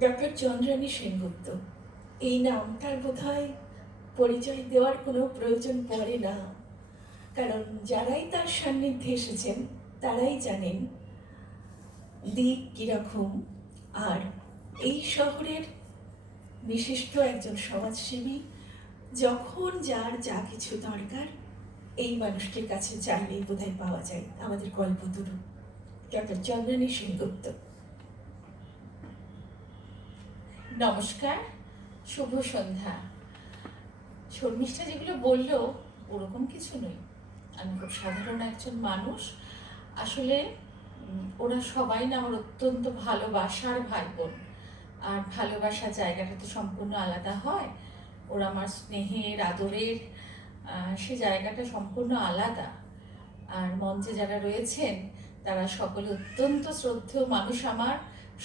Doctor Chandrani Sengupta. এই নামটার বোধহয় পরিচয় দেওয়ার কোনো প্রয়োজন পড়ে না। কারণ যারাই তার সান্নিধ্যে এসেছেন, তারাই জানেন দিক কীরকম। আর এই শহরের বিশিষ্ট একজন সমাজসেবী যখন যার যা কিছু দরকার, এই মানুষটির কাছে চাইলেই বোধহয় পাওয়া যায়। আমাদের গল্প কল্পতরু ডক্টর চন্দ্রানী সেনগুপ্ত। নমস্কার, শুভ সন্ধ্যা। শর্মিষ্ঠা যেগুলো বলল, ওরকম কিছু নই আমি খুব সাধারণ একজন মানুষ। আসলে ওরা সবাই না আমার অত্যন্ত ভালোবাসার ভাই বোন। আর ভালোবাসার জায়গাটা তো সম্পূর্ণ আলাদা হয়। ওরা আমার স্নেহের, আদরের সে জায়গাটা সম্পূর্ণ আলাদা। আর মঞ্চে যারা রয়েছেন, তারা সকলে অত্যন্ত শ্রদ্ধেয় মানুষ আমার।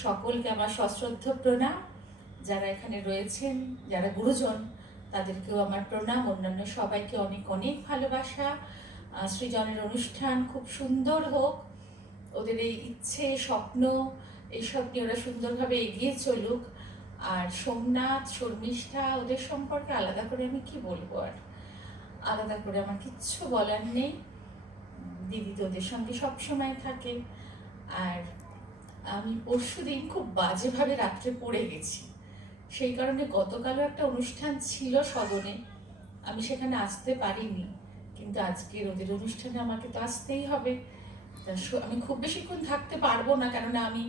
সকলকে আমার সশ্রদ্ধ প্রণাম। যারা এখানে রয়েছেন, যারা গুরুজন, তাদেরকেও আমার প্রণাম। অন্যান্য সবাইকে অনেক অনেক ভালোবাসা। সৃজনের অনুষ্ঠান খুব সুন্দর হোক। ওদের এই ইচ্ছে, স্বপ্ন, এইসব নিয়ে ওরা সুন্দরভাবে এগিয়ে চলুক। আর সোমনাথ, শর্মিষ্ঠা, ওদের সম্পর্কে আলাদা করে আমি কি বলব আর? আলাদা করে আমার কিচ্ছু বলার নেই। দিদি তো ওদের সঙ্গে সবসময় থাকে। আর আমি পরশু দিন খুব বাজেভাবে রাত্রে পড়ে গেছি। সেই কারণে গতকালও একটা অনুষ্ঠান ছিল সদনে। আমি সেখানে আসতে পারিনি, কিন্তু আজকের ওদের অনুষ্ঠানে আমাকে তো আসতেই হবে। আমি খুব বেশিক্ষণ থাকতে পারব না, কেননা আমি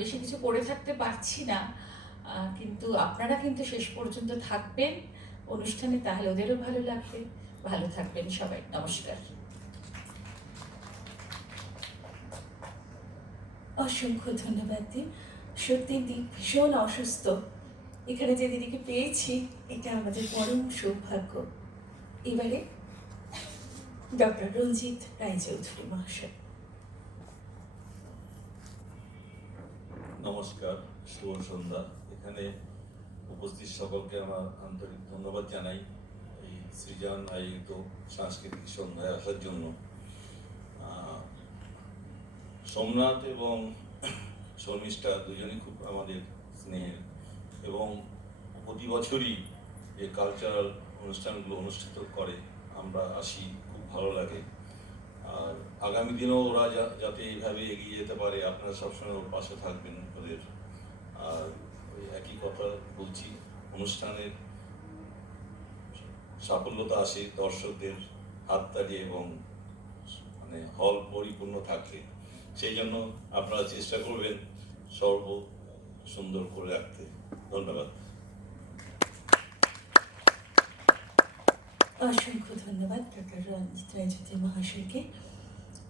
বেশি কিছু করে থাকতে পারছি না। কিন্তু আপনারা কিন্তু শেষ পর্যন্ত থাকবেন। অনুষ্ঠানে তাহলে ওদেরও ভালো লাগবে। ভালো থাকবেন সবাই। নমস্কার। অসংখ্য ধন্যবাদ দি সত্যি ভীষণ অসুস্থ। এখানে যে দিদিকে পেয়েছি, এটা আমাদের পরম সৌভাগ্য। এবারে ডক্টর রঞ্জিত রায়চৌধুরী মহাশয়। নমস্কার, শুভ সন্ধ্যা। এখানে উপস্থিত সকলকে আমার আন্তরিক ধন্যবাদ জানাই এই সৃজন আয়োজিত সাংস্কৃতিক সন্ধ্যায় আসার জন্য। সোমনাথ এবং শর্মিষ্ঠা দুজনই খুব আমাদের স্নেহের এবং প্রতি বছরই যে কালচারাল অনুষ্ঠানগুলো অনুষ্ঠিত করে, আমরা আসি, খুব ভালো লাগে। আর আগামী দিনেও ওরা যাতে এইভাবে এগিয়ে যেতে পারে, আপনারা সবসময় ওর পাশে থাকবেন ওদের। আর ওই একই কথা বলছি, অনুষ্ঠানের সাফল্যতা আসে দর্শকদের হাততালি এবং মানে হল পরিপূর্ণ থাকলে সেই জন্য আপনারা চেষ্টা করবেন সর্ব সুন্দর করে রাখতে ধন্যবাদ। অসংখ্য ধন্যবাদ ডক্টর রঞ্জিত রায়চৌধুরী মহাশয়কে।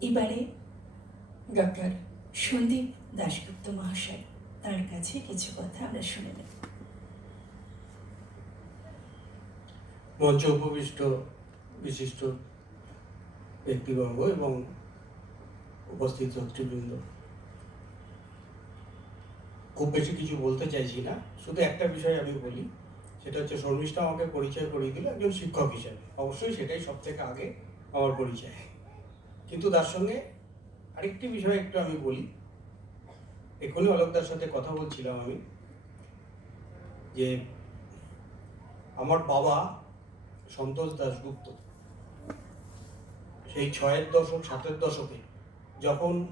এবারে ডক্টর সন্দীপ দাশগুপ্ত মহাশয় তার কাছে কিছু কথা আমরা শুনে নেব। মঞ্চ উপবিষ্ট বিশিষ্ট ব্যক্তিবর্গ এবং উপস্থিত নেতৃবৃন্দ খুব বেশি কিছু বলতে চাইছি না। শুধু একটা বিষয় আমি বলি, সেটা হচ্ছে শর্মিষ্ঠা আমাকে পরিচয় করিয়ে দিল একজন শিক্ষক হিসাবে। অবশ্যই সেটাই সব থেকে আগে আমার পরিচয়। কিন্তু তার সঙ্গে আরেকটি বিষয় একটু আমি বলি। এক্ষুনি অলোকদার সাথে কথা বলছিলাম আমি, যে আমার বাবা সন্তোষ দাশগুপ্ত। সেই ছয়ের দশক, সাতের দশকে যখন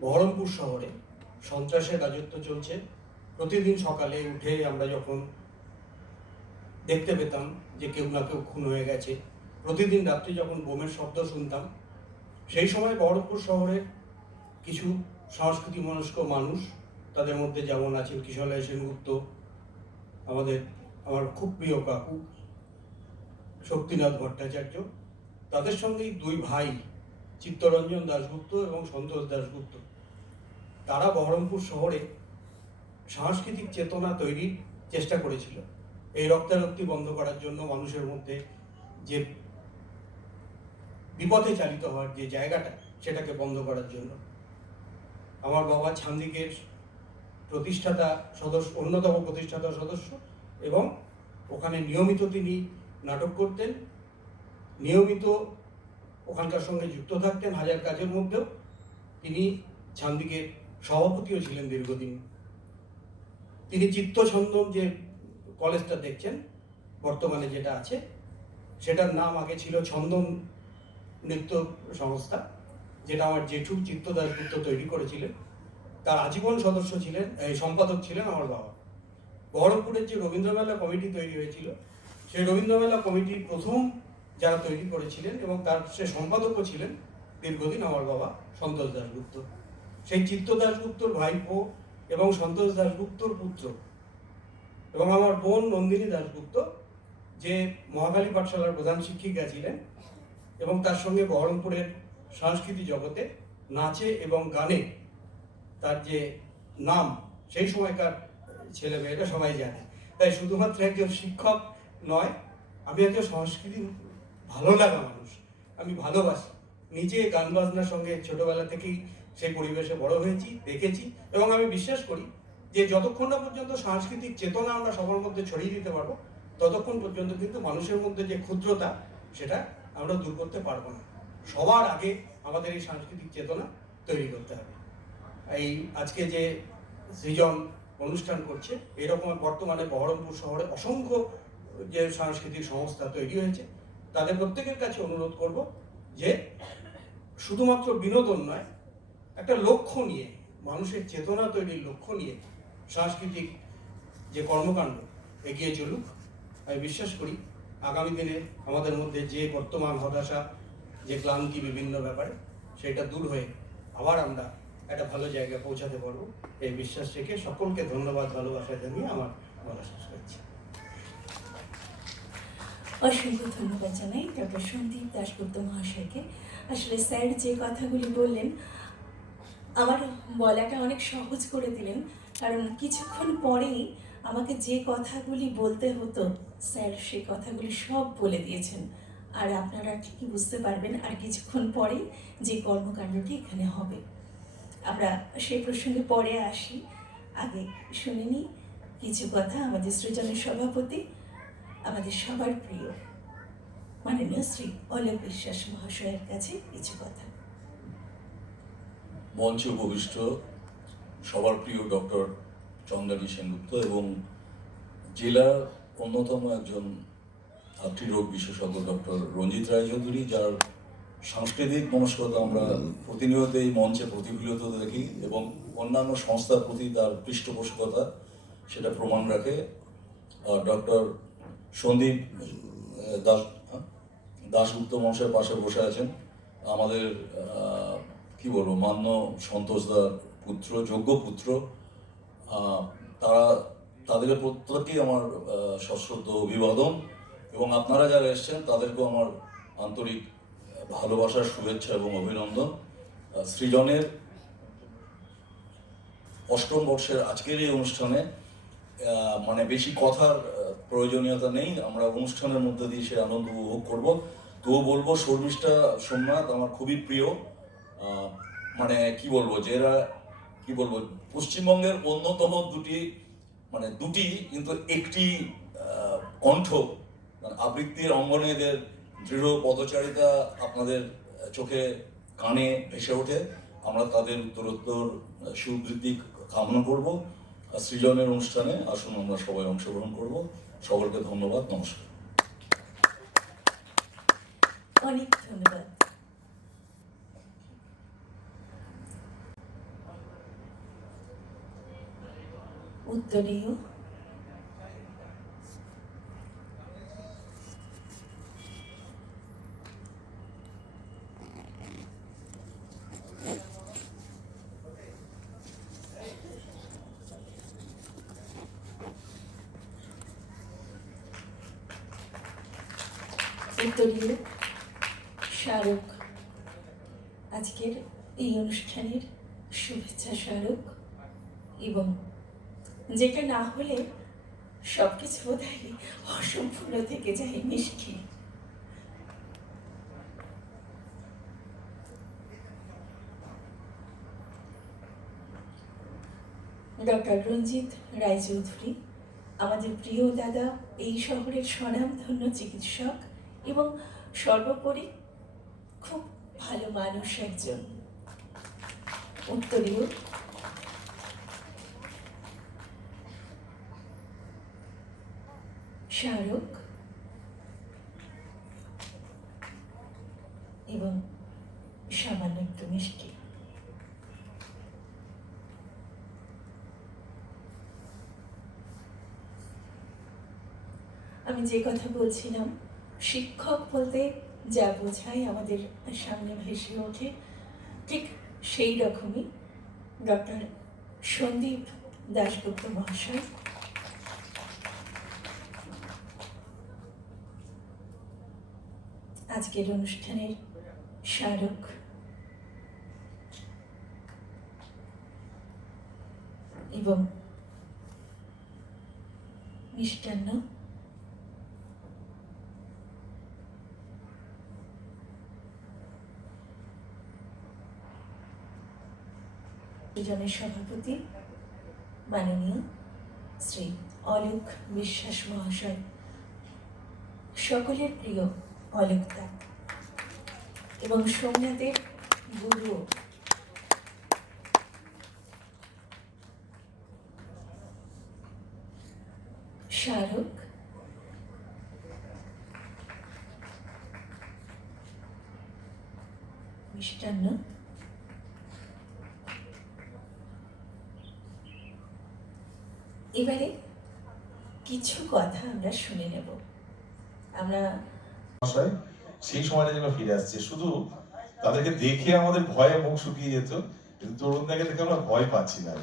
বহরমপুর শহরে সন্ত্রাসের রাজত্ব চলছে। প্রতিদিন সকালে উঠে আমরা যখন দেখতে পেতাম যে কেউ না কেউ খুন হয়ে গেছে, প্রতিদিন রাত্রে যখন বোমের শব্দ শুনতাম, সেই সময় বহরমপুর শহরে কিছু সংস্কৃতি মনস্ক মানুষ, তাদের মধ্যে যেমন আছেন কিশলয় সেনগুপ্ত, আমাদের, আমার খুব প্রিয় কাকু, শক্তিনাথ ভট্টাচার্য, তাদের সঙ্গেই দুই ভাই, চিত্তরঞ্জন দাশগুপ্ত এবং সন্তোষ দাশগুপ্ত। তারা বহরমপুর শহরে সাংস্কৃতিক চেতনা তৈরির চেষ্টা করেছিল। এই রক্তারক্তি বন্ধ করার জন্য মানুষের মধ্যে যে বিপথে চালিত হওয়ার যে জায়গাটা, সেটাকে বন্ধ করার জন্য আমার বাবা ছান্দিকের প্রতিষ্ঠাতা সদস্য, অন্যতম প্রতিষ্ঠাতা সদস্য এবং ওখানে নিয়মিত তিনি নাটক করতেন, নিয়মিত ওখানকার সঙ্গে যুক্ত থাকতেন, হাজার কাজের মধ্যেও তিনি ছান্দিকের সভাপতিও ছিলেন দীর্ঘদিন। তিনি চিত্তছন্দন যে কলেজটা দেখছেন, বর্তমানে যেটা আছে, সেটার নাম আগে ছিল ছন্দন নৃত্য সংস্থা, যেটা আমার জেঠু চিত্ত দাশগুপ্ত তৈরি করেছিলেন। তার আজীবন সদস্য ছিলেন এই সম্পাদক ছিলেন আমার বাবা। বহরমপুরের যে রবীন্দ্রমেলা কমিটি তৈরি হয়েছিল, সেই রবীন্দ্রমেলা কমিটির প্রথম যারা তৈরি করেছিলেন এবং তার সে সম্পাদকও ছিলেন দীর্ঘদিন আমার বাবা সন্তোষ দাশগুপ্ত। সেই চিত্ত দাশগুপ্তর ভাইপো এবং সন্তোষ দাশগুপ্তর পুত্র এবং আমার বোন নন্দিনী দাশগুপ্ত, যে মহাকালী পাঠশালার প্রধান শিক্ষিকা ছিলেন এবং তার সঙ্গে বহরমপুরের সংস্কৃতি জগতে নাচে এবং গানে তার যে নাম, সেই সময়কার ছেলে মেয়েরা সবাই জানে। তাই শুধুমাত্র একজন শিক্ষক নয়, আমি একজন সংস্কৃতি ভালো লাগা মানুষ। আমি ভালোবাসি। নিজে গান বাজনার সঙ্গে ছোটবেলা থেকেই সেই পরিবেশে বড় হয়েছি, দেখেছি এবং আমি বিশ্বাস করি যে যতক্ষণ না পর্যন্ত সাংস্কৃতিক চেতনা আমরা সবার মধ্যে ছড়িয়ে দিতে পারব, ততক্ষণ পর্যন্ত কিন্তু মানুষের মধ্যে যে ক্ষুদ্রতা, সেটা আমরা দূর করতে পারব না। সবার আগে আমাদের এই সাংস্কৃতিক চেতনা তৈরি করতে হবে। এই আজকে যে সৃজন অনুষ্ঠান করছে, এরকম বর্তমানে বহরমপুর শহরে অসংখ্য যে সাংস্কৃতিক সংস্থা তৈরি হয়েছে, তাদের প্রত্যেকের কাছে অনুরোধ করব যে শুধুমাত্র বিনোদন নয় একটা লক্ষ্য নিয়ে, মানুষের চেতনা তৈরির লক্ষ্য নিয়ে সাংস্কৃতিক যে কর্মকাণ্ড এগিয়ে চলুক, আমি বিশ্বাস করি আগামী দিনে আমাদের মধ্যে যে বর্তমান হতাশা, যে ক্লান্তি বিভিন্ন ব্যাপারে, সেটা দূর হয়ে আবার আমরা একটা ভালো জায়গায় পৌঁছাতে পারব। এই বিশ্বাস রেখে সকলকে ধন্যবাদ, ভালোবাসা জানিয়ে আমার বলা শেষ করছি। অসংখ্য ধন্যবাদ জানাই ডক্টর সন্দীপ দাশগুপ্ত মহাশয়কে। আসলে স্যার যে কথাগুলি বললেন আমার বলাটা অনেক সহজ করে দিলেন, কারণ কিছুক্ষণ পরেই আমাকে যে কথাগুলি বলতে হতো, স্যার সেই কথাগুলি সব বলে দিয়েছেন। আর আপনারা ঠিকই বুঝতে পারবেন, আর কিছুক্ষণ পরেই যে কর্মকাণ্ডটি এখানে হবে। আমরা সেই প্রসঙ্গে পরে আসি। আগে শুনে নিই, কিছু কথা আমাদের সৃজনের সভাপতি, আমাদের সবার প্রিয়। মাননীয় শ্রী অলোক বিশ্বাস মহাশয়ের কাছে কিছু কথা। মঞ্চে উপবিষ্ট সবার প্রিয় ডক্টর চন্দ্রানী সেনগুপ্ত এবং জেলার অন্যতম একজন রোগ বিশেষজ্ঞ ডক্টর রঞ্জিত রায়চৌধুরী, যার সাংস্কৃতিক মনস্কতা আমরা প্রতিনিয়ত এই মঞ্চে প্রতিফলিত দেখি এবং অন্যান্য সংস্থার প্রতি তার পৃষ্ঠপোষকতা সেটা প্রমাণ রাখে আর ডক্টর সন্দীপ দাস? দাশগুপ্ত মহাশয়ের পাশে বসে আছেন আমাদের কি বলব, মান্য সন্তোষদার পুত্র, যোগ্য পুত্র তারা তাদের প্রত্যেকেই আমার সশ্রদ্ধ অভিবাদন এবং আপনারা যারা এসেছেন, তাদেরকেও আমার আন্তরিক ভালোবাসার শুভেচ্ছা এবং অভিনন্দন। সৃজনের অষ্টম বর্ষের আজকের এই অনুষ্ঠানে মানে বেশি কথার প্রয়োজনীয়তা নেই। আমরা অনুষ্ঠানের মধ্যে দিয়ে সে আনন্দ উপভোগ করব। তবুও বলব, শর্মিষ্ঠা সোমনাথ আমার খুবই প্রিয়। মানে কি বলব যে এরা, কি বলব, পশ্চিমবঙ্গের অন্যতম দুটি মানে দুটি কিন্তু একটি কণ্ঠ মানে আবৃত্তির অঙ্গনে এদের দৃঢ় পদচারিতা আপনাদের চোখে, কানে ভেসে ওঠে। আমরা তাদের উত্তরোত্তর সুবৃদ্ধি কামনা করব। সৃজনের অনুষ্ঠানে আসুন আমরা সবাই অংশগ্রহণ করব। সকলকে ধন্যবাদ, নমস্কার। অনেক ধন্যবাদ। উত্তরীয়। উত্তরীয় স্মারক আজকের এই অনুষ্ঠানের শুভেচ্ছা স্মারক এবং যেটা না হলে সব কিছু বোধহয় অসম্পূর্ণ থেকে যায় মিষ্টি ডক্টর রঞ্জিত রায়চৌধুরী, আমাদের প্রিয় দাদা, এই শহরের স্বনামধন্য চিকিৎসক এবং সর্বোপরি খুব ভালো মানুষ একজন। উত্তরীয় শাহরুখ এবং সামান্য একটু মিষ্টি। আমি যে কথা বলছিলাম, শিক্ষক বলতে যা বোঝায় আমাদের সামনে ভেসে ওঠে, ঠিক সেই রকমই ডক্টর সন্দীপ দাশগুপ্ত মহাশয়। আজকের অনুষ্ঠানের স্মারক। এবং মিষ্টান্ন। দুজনের সভাপতি মাননীয় শ্রী অলোক বিশ্বাস মহাশয়। সকলের প্রিয় অলোকদা এবং সোমনাথের গুরু শাহরুখ। মিষ্টান্ন। এবারে কিছু কথা আমরা শুনে নেব। আমরা সেই সময়টা যেন ফিরে আসছে। শুধু তাদেরকে দেখে আমাদের ভয়ে মুখ শুকিয়ে যেত, কিন্তু তরুণদাকে দেখে আমরা ভয় পাচ্ছি না।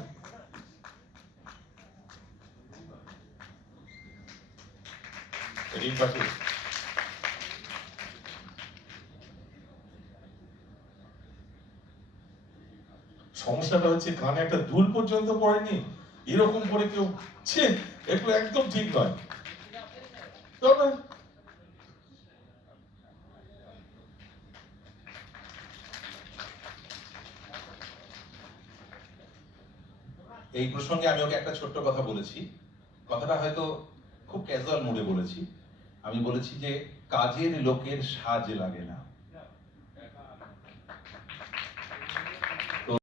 সমস্যাটা হচ্ছে কানে একটা দুল পর্যন্ত পড়েনি, এরকম করে কেউ, ছে, এগুলো একদম ঠিক নয়। তবে এই প্রসঙ্গে আমি ওকে একটা ছোট্ট কথা বলেছি। কথাটা হয়তো খুব ক্যাজুয়াল মুডে বলেছি। আমি বলেছি যে, কাজের লোকের সাজ লাগে না।